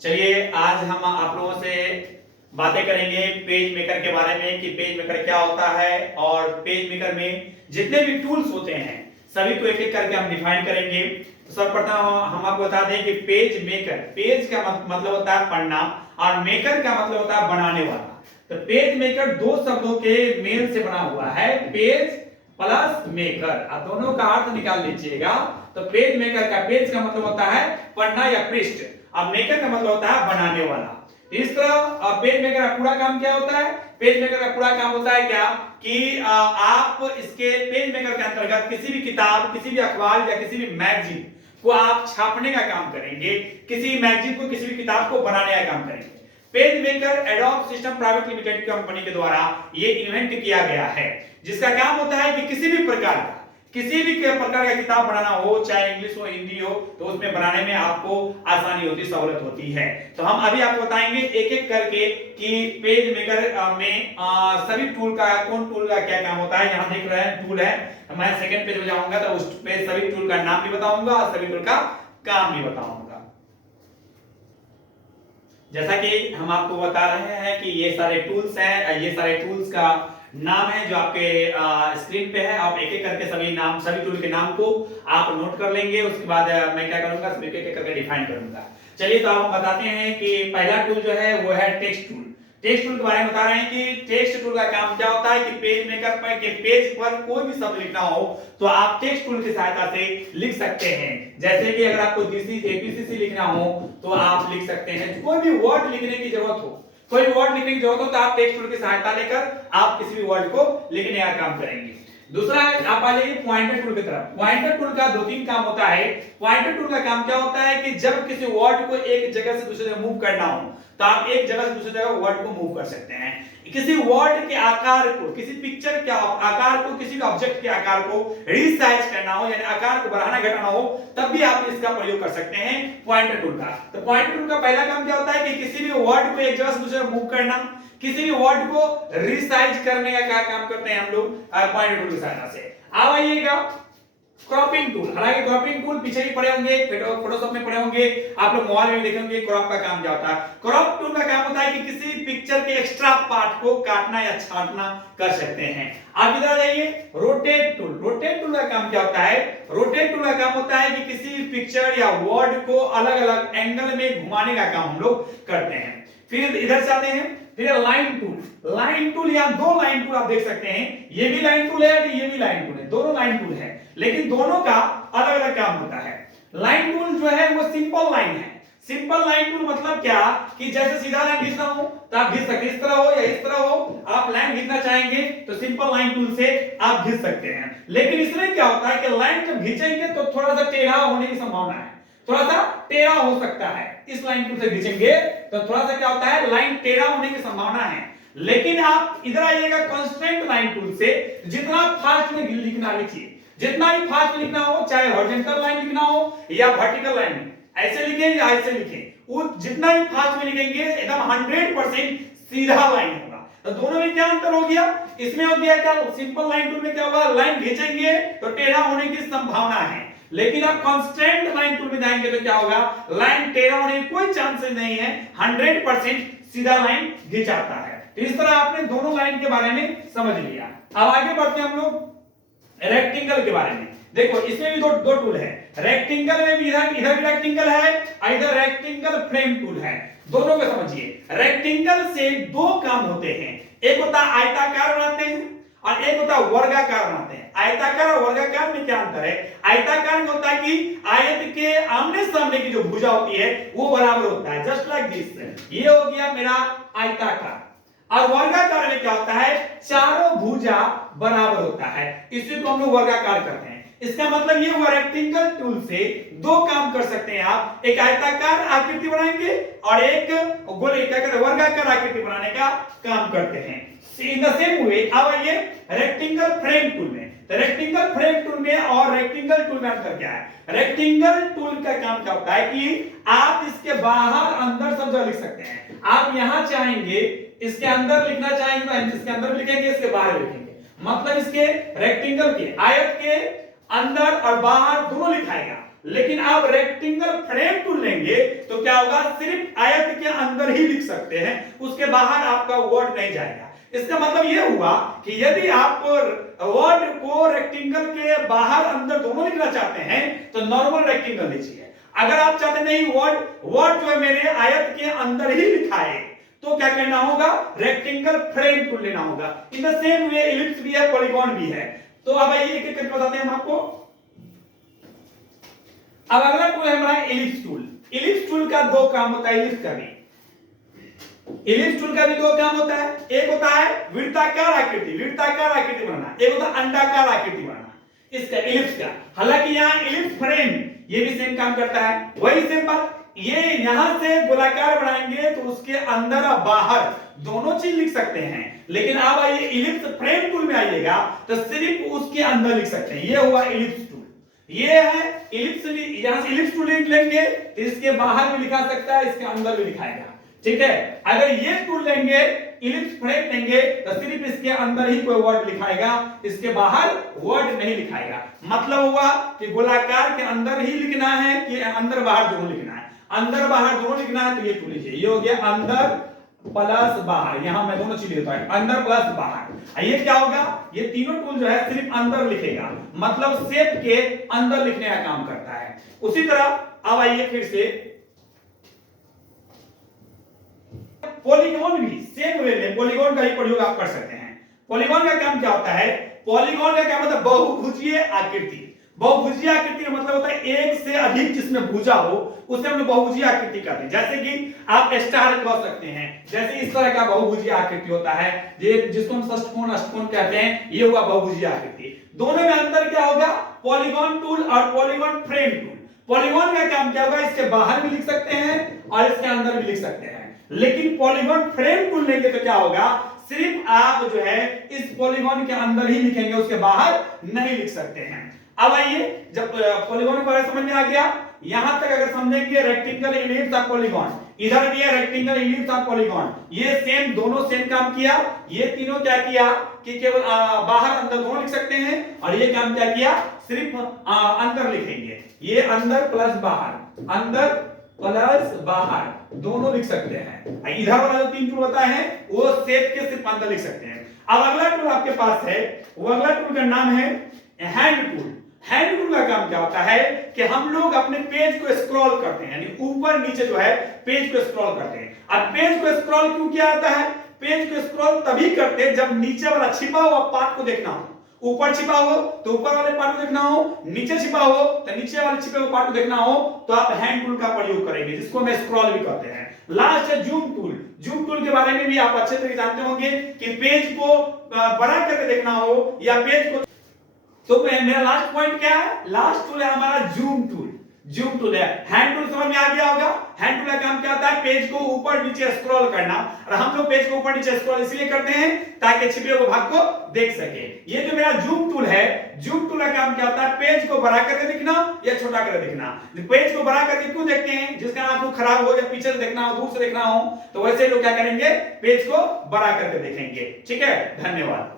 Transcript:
चलिए आज हम आप लोगों से बातें करेंगे पेज मेकर के बारे में कि पेज मेकर क्या होता है और पेज मेकर में जितने भी टूल्स होते हैं सभी को एक एक करके हम डिफाइन करेंगे। तो सर्वप्रथम हम आपको बता दें कि पेज मेकर, पेज का मतलब होता है पढ़ना और मेकर का मतलब होता है बनाने वाला। तो पेज मेकर दो शब्दों के मेल से बना हुआ है, पेज प्लस मेकर। अब दोनों का अर्थ निकाल लीजिएगा। तो पेज मेकर का पेज का मतलब होता है पढ़ना या पृष्ठ, अब मेकर का मतलब होता है बनाने वाला। इस तरह पेज मेकर का पूरा काम क्या होता है? पेज मेकर का पूरा काम होता है क्या कि आप इसके पेज मेकर के अंतर्गत किसी भी किताब, किसी भी अखबार या किसी भी मैगजीन को आप छापने का काम करेंगे, किसी मैगजीन को, किसी भी किताब को बनाने का काम करेंगे। Page maker adobe system private limited company के द्वारा ये इन्वेंट किया गया है, जिसका काम होता है कि किसी भी प्रकार का किताब बनाना हो, चाहे इंग्लिश हो, हिंदी हो, तो उसमें बनाने में आपको आसानी होती, सहूलत होती है। तो हम अभी आपको बताएंगे एक एक करके कि पेज मेकर में सभी टूल का, कौन टूल का क्या काम होता है। यहाँ देख रहे हैं टूल है, मैं सेकंड पेज पे जाऊंगा तो उस पे सभी टूल का नाम भी बताऊंगा और सभी टूल का काम भी बताऊंगा। जैसा कि हम आपको बता रहे हैं कि ये सारे टूल्स हैं, ये सारे टूल्स का नाम है जो आपके स्क्रीन पे है। आप एक एक करके सभी टूल के नाम को आप नोट कर लेंगे। उसके बाद मैं क्या करूंगा, सभी एक एक करके डिफाइन करूंगा। चलिए तो हम बताते हैं कि पहला टूल जो है वो है टेक्स्ट टूल। टेक्स्ट टूल के बारे में बता रहे हैं कि टेक्स्ट टूल का काम क्या होता है कि पेज मेकर पर के पेज पर कोई भी शब्द लिखना हो तो आप टेक्स्ट टूल की सहायता से लिख सकते हैं। जैसे कि अगर आपको एपीसीसी लिखना हो तो आप लिख सकते हैं। कोई भी वर्ड लिखने की जरूरत हो, कोई वर्ड लिखने की जरूरत हो तो आप टेक्स्ट टूल की सहायता लेकर आप किसी भी वर्ड को लिखने का काम करेंगे। दूसरा है, आप आ जाइए पॉइंटर टूल की तरफ। पॉइंटर टूल का दो तीन काम होता है। पॉइंटर टूल का काम क्या होता है कि जब किसी वर्ड को एक जगह से दूसरी जगह मूव करना हो तो आप एक जगह से दूसरी जगह वर्ड को मूव कर सकते हैं। किसी वर्ड के आकार को, किसी पिक्चर के आकार को, किसी ऑब्जेक्ट के आकार को रीसाइज करना हो, यानी आकार को बढ़ाना घटाना हो, तब भी आप इसका प्रयोग कर सकते हैं पॉइंटर टूल का। तो पॉइंटर टूल का पहला काम क्या होता है कि किसी भी वर्ड को एक जगह से दूसरी जगह मूव करना, किसी भी वर्ड को रीसाइज करने का क्या काम करते हैं हम लोग पॉइंटर टूल की सहायता से। अब आइएगा क्रॉपिंग टूल। हालांकि क्रॉपिंग टूल पीछे भी पढ़े होंगे, फोटोशॉप में पढ़े होंगे, आप लोग मोबाइल में देखे होंगे। क्रॉप का काम क्या होता है? क्रॉप टूल का काम होता है कि किसी पिक्चर के एक्स्ट्रा पार्ट को काटना या छांटना कर सकते हैं। आप इधर जाइए, रोटेट टूल। रोटेट टूल का काम क्या होता है? रोटेट टूल का काम होता है कि किसी पिक्चर या वर्ड को अलग अलग एंगल में घुमाने का काम हम लोग करते हैं। फिर इधर से आते हैं, फिर लाइन टूल। लाइन टूल या दो लाइन टूल आप देख सकते हैं, ये भी लाइन टूल है और ये भी लाइन टूल है, दोनों लाइन टूल है, लेकिन दोनों का अलग अलग काम होता है। लाइन टूल जो है वो सिंपल लाइन है। सिंपल लाइन टूल मतलब क्या कि जैसे सीधा लाइन खींचना हो तो आप खींच सकते हैं, इस तरह हो या इस तरह हो, आप लाइन खींचना चाहेंगे तो सिंपल लाइन टूल से आप खींच सकते हैं। लेकिन इसमें क्या होता है कि लाइन जब खींचेंगे तो थोड़ा सा टेढ़ा होने की संभावना है, थोड़ा सा टेढ़ा हो सकता है। इस लाइन टूल से खींचेंगे तो थोड़ा सा क्या होता है, लाइन टेढ़ा होने की संभावना है। लेकिन आप इधर आइएगा कांस्टेंट लाइन टूल से, जितना फास्ट में लिखना लिखिए, जितना ही फास्ट लिखना हो, चाहे हॉरिजॉन्टल लाइन लिखना हो या वर्टिकल लाइन, ऐसे लिखें या ऐसे लिखें, वो जितना ही फास्ट में लिखेंगे एकदम 100% सीधा लाइन होगा। तो दोनों में क्या अंतर हो गया? इसमें हो गया क्या, सिंपल लाइन टूल में क्या होगा, लाइन खींचेंगे तो टेढ़ा होने की संभावना है, लेकिन आप कांस्टेंट लाइन टूल में जाएंगे तो क्या होगा, लाइन टेढ़ा होने की कोई चांसेस नहीं है, 100% सीधा लाइन खींचाता है। तो इस तरह आपने दोनों लाइन के बारे में समझ लिया। अब आगे बढ़ते हैं हम लोग रेक्टेंगल के बारे में। देखो इसमें भी दो टूल है। रेक्टेंगल में भी इधर भी रेक्टेंगल है और इधर रेक्टेंगल फ्रेम टूल है। दोनों को समझिए। रेक्टेंगल से दो काम होते हैं, एक होता है आयताकार बनाते हैं और एक होता है वर्गाकार बनाते हैं। आयताकार और वर्गाकार में क्या अंतर है? आयताकार में होता है कि आयत के आमने सामने की जो भुजा होती है वो बराबर होता है, जस्ट लाइक दिस। ये हो गया मेरा आयताकार। और वर्गाकार में क्या होता है, चारों भुजा बराबर होता है, इसी को हम लोग वर्गाकार करते हैं। इसका मतलब ये हुआ रेक्टेंगल टूल से दो काम कर सकते हैं आप, एक आयताकार आकृति बनाएंगे और एक वर्गाकार आकृति बनाने का काम करते हैं। इन द सेम वे अब आइए रेक्टेंगल फ्रेम टूल में। तो रेक्टेंगल फ्रेम टूल में और रेक्टेंगल टूल में अंतर क्या है? रेक्टेंगल टूल का काम क्या होता है कि आप इसके बाहर अंदर सब जगह लिख सकते हैं। आप यहां चाहेंगे इसके अंदर लिखना चाहेंगे तो इसके अंदर लिखेंगे, इसके बाहर लिखेंगे। मतलब इसके रेक्टेंगल के, आयत के अंदर और बाहर दोनों लिखाएगा। लेकिन आप रेक्टेंगल फ्रेम टूल लेंगे तो क्या होगा, सिर्फ आयत के अंदर ही लिख सकते हैं, उसके बाहर आपका वर्ड नहीं जाएगा। इसका मतलब यह हुआ कि यदि आप वर्ड को रेक्टेंगल के बाहर अंदर दोनों लिखना चाहते हैं तो नॉर्मल रेक्टेंगल लीजिए। अगर आप चाहते नहीं वर्ड जो है मेरे आयत के अंदर ही लिखा है तो क्या करना होगा, रेक्टेंगल फ्रेम टूल लेना होगा। In the same way ellipse भी है, पॉलीगॉन भी है। तो अब आइए एक एक करके बताते हैं हम आपको। अब अगला टूल है हमारा इलिप्स टूल। इलिप्स टूल का दो काम होता है, इलिप्स का भी दो काम होता है। एक होता है वृत्ताकार आकृति बनाना, एक होता है अंडाकार आकृति बनाना, इसका इलिप्स का। हालांकि यहाँ इलिप्स फ्रेम ये भी सेम काम करता है, वही सेम बात। ये यहां से गोलाकार बनाएंगे तो उसके अंदर और बाहर दोनों चीज लिख सकते हैं, लेकिन अब आइए इलिप्स फ्रेम टूल में आइएगा तो सिर्फ उसके अंदर लिख सकते हैं। ये हुआ इलिप्स टूल, ये है इलिप्स। यहां से इलिप्स टूल लेंगे तो इसके बाहर भी लिखा सकता है, इसके अंदर भी लिखाएगा, ठीक है। अगर ये टूल लेंगे, इलिप्स फ्रेम लेंगे तो सिर्फ इसके अंदर ही कोई वर्ड लिखाएगा, इसके बाहर वर्ड नहीं लिखाएगा। मतलब हुआ कि गोलाकार के अंदर ही लिखना है कि अंदर बाहर दोनों लिखना है, अंदर बाहर दोनों लिखना है तो ये टूल लीजिए। ये हो गया अंदर प्लस बाहर, यहां मैं दोनों चीज लेता हूं, अंदर प्लस बाहर। ये क्या होगा, ये तीनों टूल जो है सिर्फ अंदर लिखेगा, मतलब शेप के अंदर लिखने का काम करता है। उसी तरह अब आइए फिर से पॉलीगॉन भी सेम वे में पॉलीगॉन का ही प्रयोग आप कर सकते हैं। पॉलीगॉन का काम क्या होता है, पॉलीगॉन का क्या मतलब बहुभुजीय आकृति। बहुभुजीय आकृति का मतलब होता है एक से अधिक जिसमें भुजा हो उसे हम बहुभुजीय आकृति कहते हैं। जैसे कि आप स्टार कह सकते हैं, जैसे इस तरह का बहुभुजीय आकृति होता है जिसको हम षटकोण अष्टकोण कहते हैं, ये हुआ बहुभुजीय आकृति। दोनों में अंतर क्या होगा, पॉलीगॉन टूल और पॉलीगॉन फ्रेम टूल। पॉलीगॉन का काम क्या होगा, इसके बाहर भी लिख सकते हैं और इसके अंदर भी लिख सकते हैं, लेकिन पॉलीगॉन फ्रेम टूल लेंगे तो क्या होगा, सिर्फ आप जो है इस पॉलीगॉन के अंदर ही लिखेंगे, उसके बाहर नहीं लिख सकते हैं। अब आइए, जब पॉलीगॉन के बारे में समझ में आ गया, यहां तक अगर समझेंगे रेक्टेंगल, इलिप्स और पॉलीगॉन, इधर भी है रेक्टेंगल, इलिप्स और पॉलीगॉन, ये सेम दोनों सेम काम किया। ये तीनों क्या किया कि केवल बाहर अंदर दोनों लिख सकते हैं, और ये काम क्या किया, सिर्फ अंदर लिखेंगे। ये अंदर प्लस बाहर, अंदर प्लस बाहर दोनों लिख सकते हैं। इधर वाला जो तीन टूल होता है वो शेप के सिर्फ अंदर लिख सकते हैं। अब अगला टूल आपके पास है, वो अगला टूल का नाम है हैंड टूल। हैंड टूल का काम क्या होता है कि हम लोग अपने पेज को स्क्रॉल करते हैं, यानी ऊपर नीचे जो है पेज को स्क्रॉल करते हैं। अब पेज को स्क्रॉल क्यों किया जाता है, पेज को स्क्रॉल तभी करते हैं जब नीचे वाला छिपा हुआ पार्ट को देखना हो। ऊपर छिपा हो तो ऊपर वाले पार्ट को देखना हो, नीचे छिपा हो तो नीचे वाले छिपे हुए पार्ट को देखना हो, तो आप हैंड टूल का प्रयोग करेंगे, जिसको हम स्क्रॉल भी कहते हैं। लास्ट है जूम टूल। जूम टूल के बारे में भी आप अच्छे तरीके जानते होंगे कि पेज को बड़ा करके देखना हो या पेज को, तो मेरा लास्ट पॉइंट क्या है, लास्ट टूल है हमारा जूम टूल। जूम टूल है, हैंड टूल समझ में आ गया होगा। हैंड टूल का काम क्या होता है, पेज को ऊपर नीचे स्क्रॉल करना, और हम लोग पेज को ऊपर नीचे स्क्रॉल इसलिए करते हैं ताकि छिपे हुए भाग को देख सके। ये जो मेरा जूम टूल है, जूम टूल का काम क्या होता है, पेज को बड़ा करके दिखना या छोटा करके दिखना। पेज को बड़ा करके क्यों देखते हैं, जिसका आंखों खराब हो या पीछे से देखना हो, दूर से देखना हो, तो वैसे लोग क्या करेंगे, पेज को बड़ा करके देखेंगे। ठीक है, धन्यवाद।